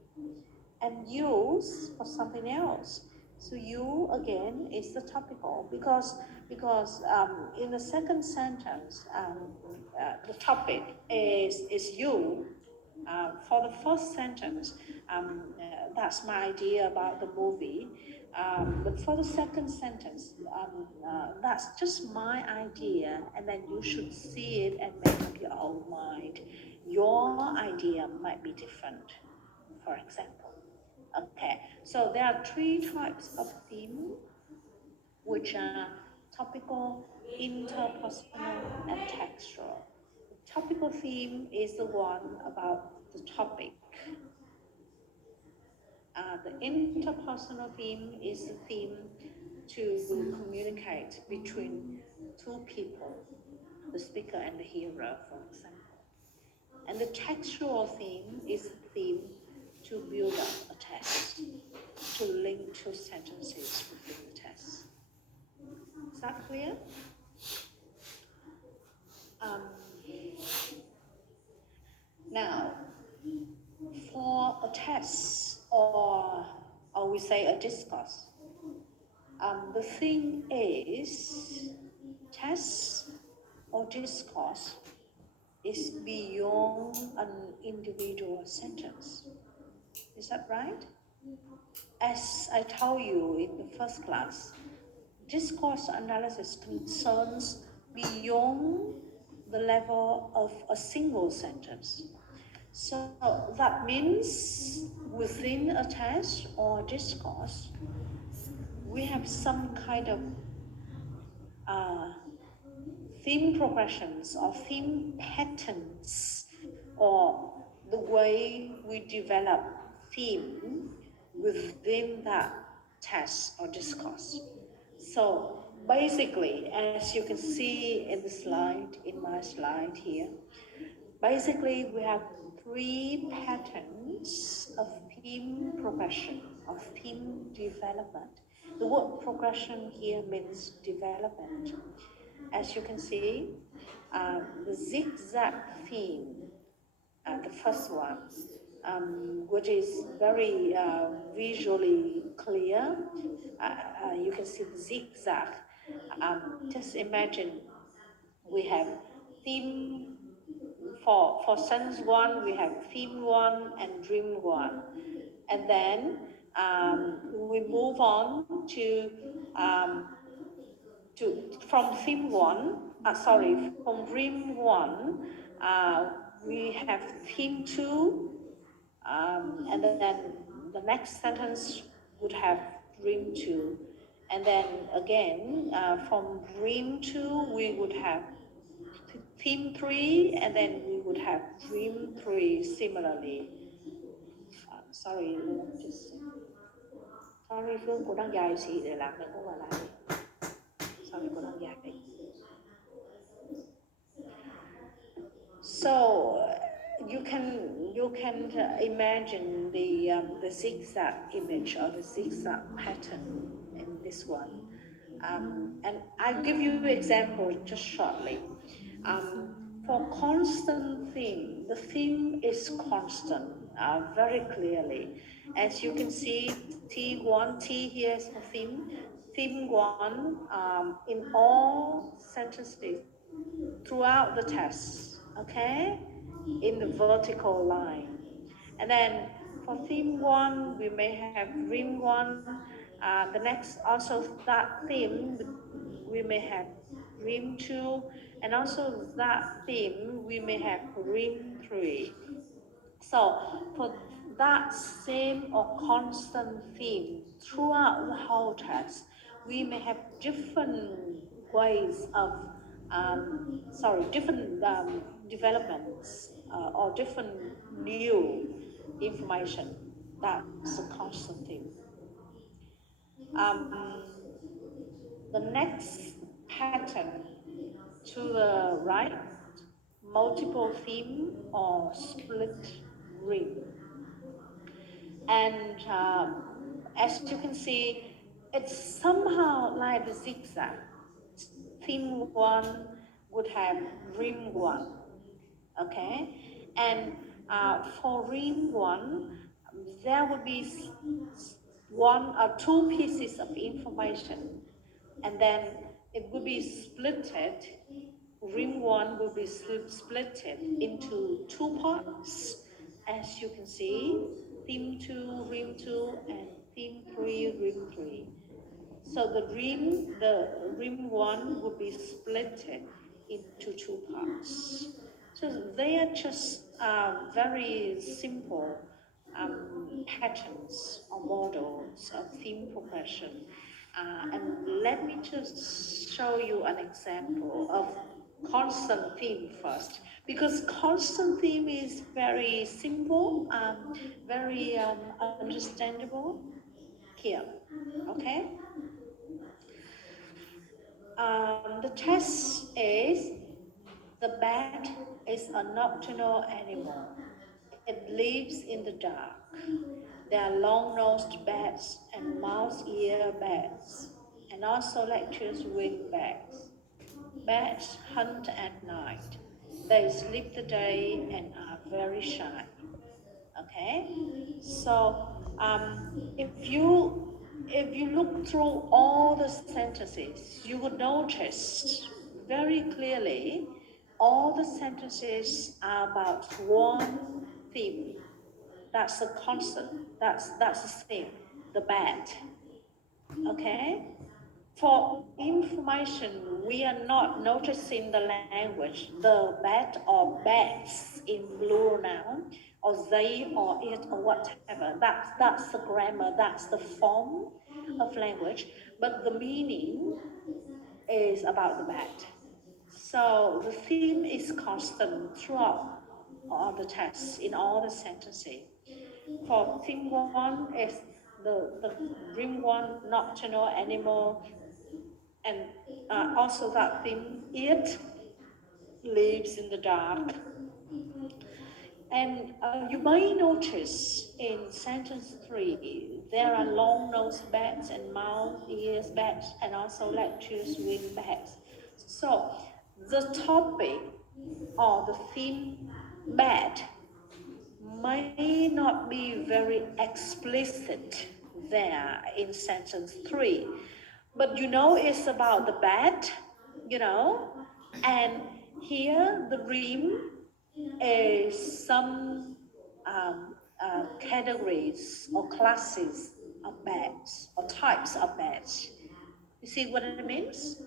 and use for something else. So you again is the topical because in the second sentence the topic is you. For the first sentence, that's my idea about the movie. But for the second sentence, that's just my idea, and then you should see it and make up your own mind. Your idea might be different, for example. Okay, so there are three types of theme, which are topical, interpersonal, and textual. The topical theme is the one about the topic. The interpersonal theme is the theme to communicate between two people, the speaker and the hearer, for example. And the textual theme is the theme to build up a text, to link two sentences within the text. Is that clear? Now, for a text or we say a discourse, the thing is text or discourse is beyond an individual sentence. Is that right? As I told you in the first class, discourse analysis concerns beyond the level of a single sentence. So that means within a text or discourse, we have some kind of uh, theme progressions or theme patterns, or the way we develop theme within that text or discourse. So basically, as you can see in the slide, in my slide here, basically we have three patterns of theme progression, of theme development. The word progression here means development. As you can see, the zigzag theme, the first one, which is very visually clear. You can see the zigzag. Just imagine we have theme for sense one, we have theme one and dream one. And then we move on um, from theme one, from dream one, we have theme two, and then the next sentence would have dream two. And then again, from dream two, we would have theme three, and then we would have dream three similarly. Sorry, just sorry, Phương, cô đang dài xị để làm được không mà lại. Sorry, cô đang dài. So you can imagine the zigzag image or the zigzag pattern in this one, and I'll give you an example just shortly. For constant theme, the theme is constant very clearly. As you can see, T1, T here is for theme. Theme one in all sentences throughout the text, okay, in the vertical line. And then for theme one, we may have dream one. The next, also that theme, we may have dream two, and also that theme, we may have dream three. So for that same or constant theme throughout the whole text, we may have different ways of, different developments or different new information. That's a constant theme. The next pattern to the right, multiple theme or split ring. And as you can see, it's somehow like the zigzag. Theme one would have rim one, okay? And for rim one, there would be one or two pieces of information, and then it would be splitted. Rim one will be splitted into two parts, as you can see, theme two, rim two, and theme three, rim three. So the rim one will be splitted into two parts. So they are just very simple patterns or models of theme progression. And let me just show you an example of constant theme first, because constant theme is very simple, very understandable here, okay? The test is: the bat is a nocturnal animal. It lives in the dark. There are long-nosed bats and mouse-ear bats, and also lectures wing bats. Bats hunt at night. They sleep the day and are very shy. Okay, so if you look through all the sentences, you would notice very clearly all the sentences are about one theme. That's a constant. That's the same. The bad. Okay? For information, we are not noticing the language, the bad or bats in plural noun, or they or it or whatever. That's the grammar, that's the form of language, but the meaning is about the bad. So the theme is constant throughout all the texts, in all the sentences. For theme one is the dream one, nocturnal animal, and also that theme, it lives in the dark. And you may notice in sentence 3, there are long-nosed bats and mouth-ears bats, and also lectures wing bats. So the topic or the theme bat may not be very explicit there in sentence 3, but you know it's about the bat, you know, and here the dream is some categories or classes of bats or types of bats. You see what it means?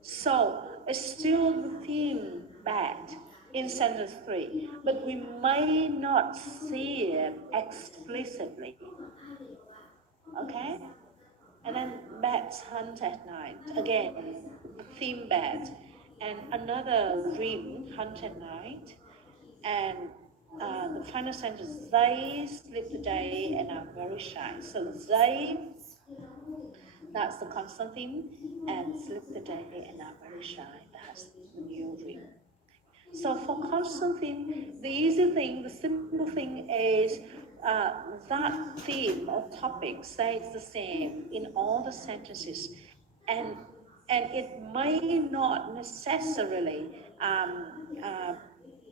So it's still the theme bat in sentence 3, but we may not see it explicitly. Okay? And then bats hunt at night. Again, theme bat. And another dream, hunt at night. And the final sentence, they sleep the day and are very shy. So they, that's the constant theme, and sleep the day and are very shy. That's the new dream. So for constant theme, the easy thing, the simple thing is that theme or topic stays the same in all the sentences, and it may not necessarily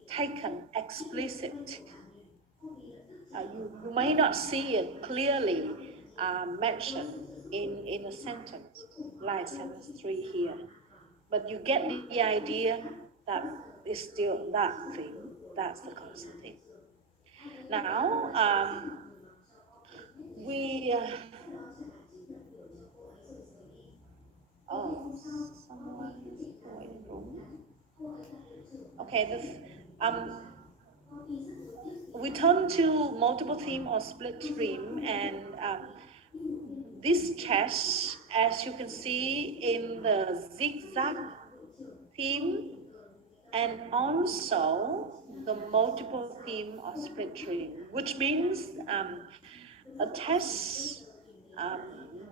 taken explicit. You may not see it clearly mentioned in a sentence, like sentence 3 here. But you get the idea that it's still that thing. That's the constant thing. Now, we... oh, someone is going room. Okay, we turn to multiple theme or split dream, and this test, as you can see in the zigzag theme, and also the multiple theme or split dream, which means a test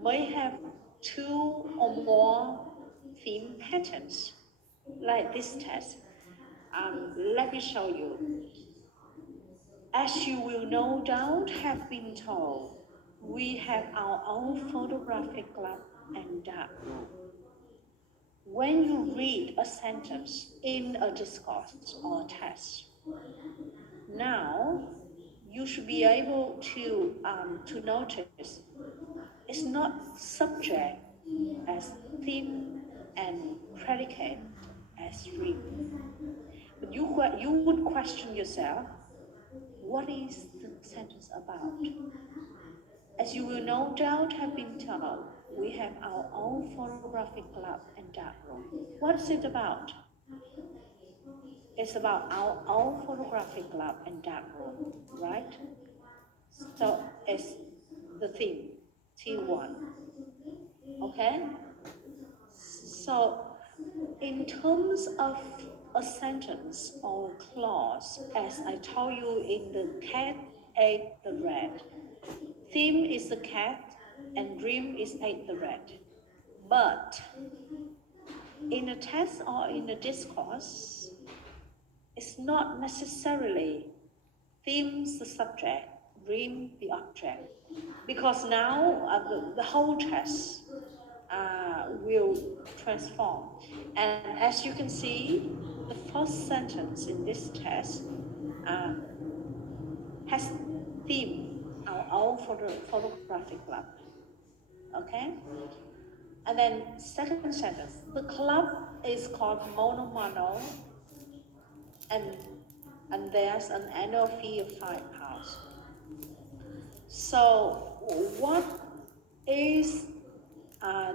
may have 2 or more theme patterns, like this test. Let me show you. As you will no doubt have been told, we have our own photographic club and dark room. When you read a sentence in a discourse or a text, now you should be able to notice it's not subject as theme and predicate as dream. But you would question yourself, what is the sentence about? As you will no doubt have been told, we have our own photographic club and dark room. What is it about? It's about our own photographic club and dark room, right? So it's the theme, T1. Okay? So in terms of a sentence or a clause, as I told you in the cat ate the rat, theme is the cat and dream is ate the rat. But in a text or in a discourse, it's not necessarily themes the subject, dream the object, because now the whole text will transform. And as you can see, the first sentence in this text has theme, our own photographic club. Okay? And then second sentence, the club is called Mono, and there's an annual fee of £5. So what is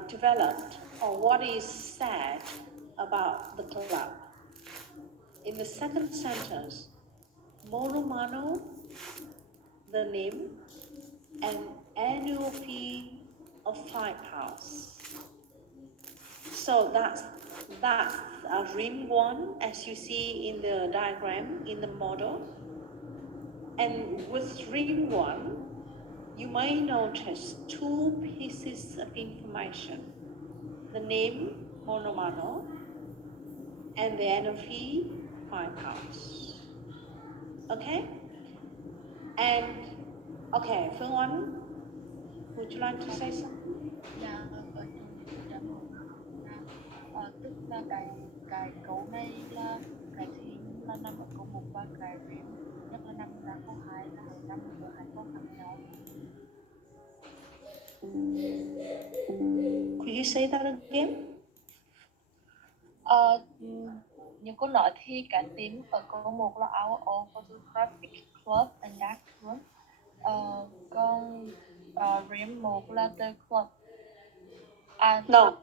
developed or what is said about the club? In the second sentence, mono, the name, and annual fee of £5. So that's rim 1, as you see in the diagram in the model. And with rim 1, you may notice two pieces of information: the name, mono, and the annual fee, £5. Okay? And, okay, Phương Oanh, would you like to say something? Dạ, ở trong dạ một tức là cái câu này là cái theme là nằm ở câu 1 và cái rim nhất là nằm ra câu 2 là nằm ở hai câu khác nhau. Could you say that again? Như cô nói thì cái theme ở câu 1 là Our Old Photographic Club and Dark Room. Còn rim 1 là The Club. No.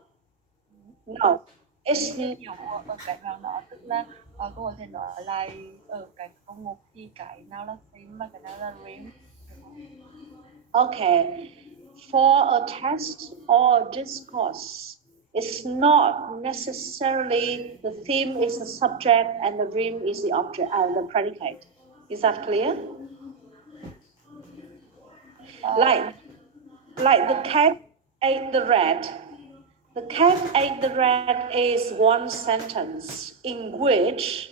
It's Nhiều ở cái nào đó, tức là cô có thể nói lại ở cái câu 1 thì cái nào là theme và cái nào là rim. okay. For a text or a discourse, it's not necessarily the theme is the subject and the rim is the object, the predicate. Is that clear? Like the cat ate the rat. The cat ate the rat is one sentence in which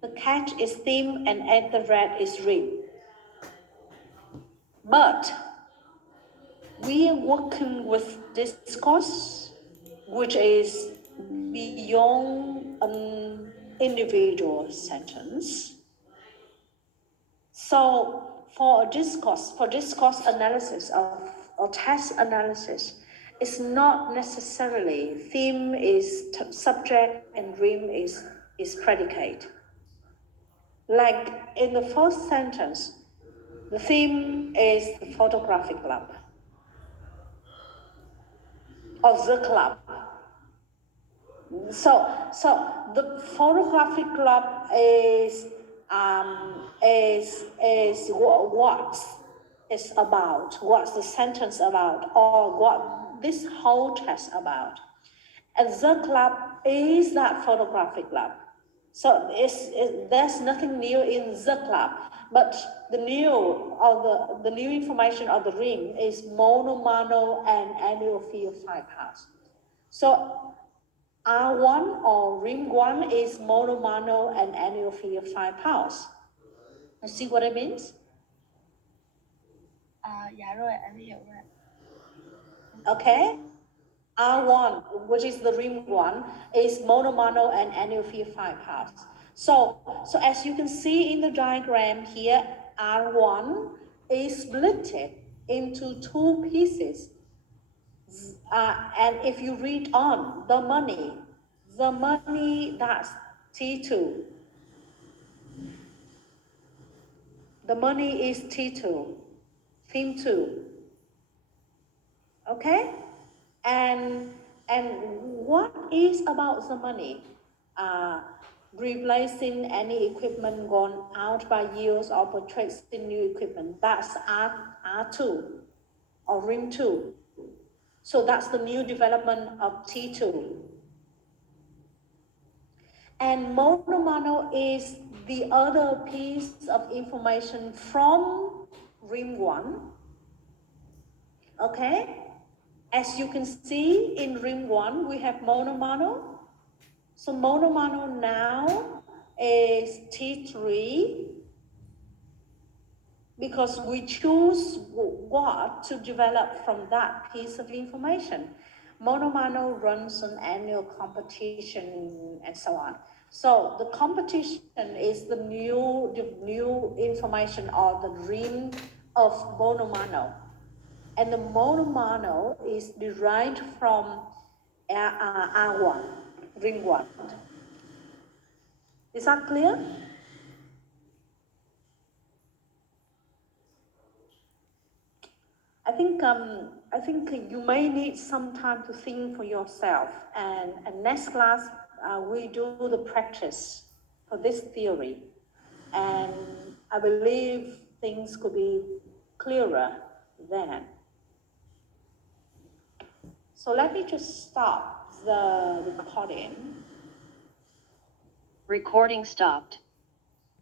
the cat is theme and ate the rat is rim. But we are working with discourse, which is beyond an individual sentence. So for discourse analysis or text analysis, it's not necessarily theme is subject and rim is predicate. Like in the first sentence, the theme is the photographic club of the club. So the photographic club is what it's about, what's the sentence about, or what this whole text about. And the club is that photographic club. So there's nothing new in the club, but the new information of the rim is mono and annual fee of £5. So R1 or rim 1 is mono and annual fee of £5. You see what it means? Dạ rồi, em hiểu rồi. Okay. R1, which is the rim 1, is mono and annual fee of £5. So as you can see in the diagram here, R1 is split into two pieces. And if you read on, the money, that's T2. The money is T2, theme 2. Okay? And what is about the money? Replacing any equipment gone out by years or purchasing new equipment. That's R2 or rim 2. So that's the new development of T2. And mono is the other piece of information from rim 1. Okay? As you can see in rim 1, we have mono. So mono now is T3 because we choose what to develop from that piece of information. Mono runs an annual competition and so on. So the competition is the new information or the rim of mono. And the mono is derived from R1, ring 1. Is that clear? I think you may need some time to think for yourself. And next class, we do the practice for this theory. And I believe things could be clearer then. So let me just stop the recording. Recording stopped.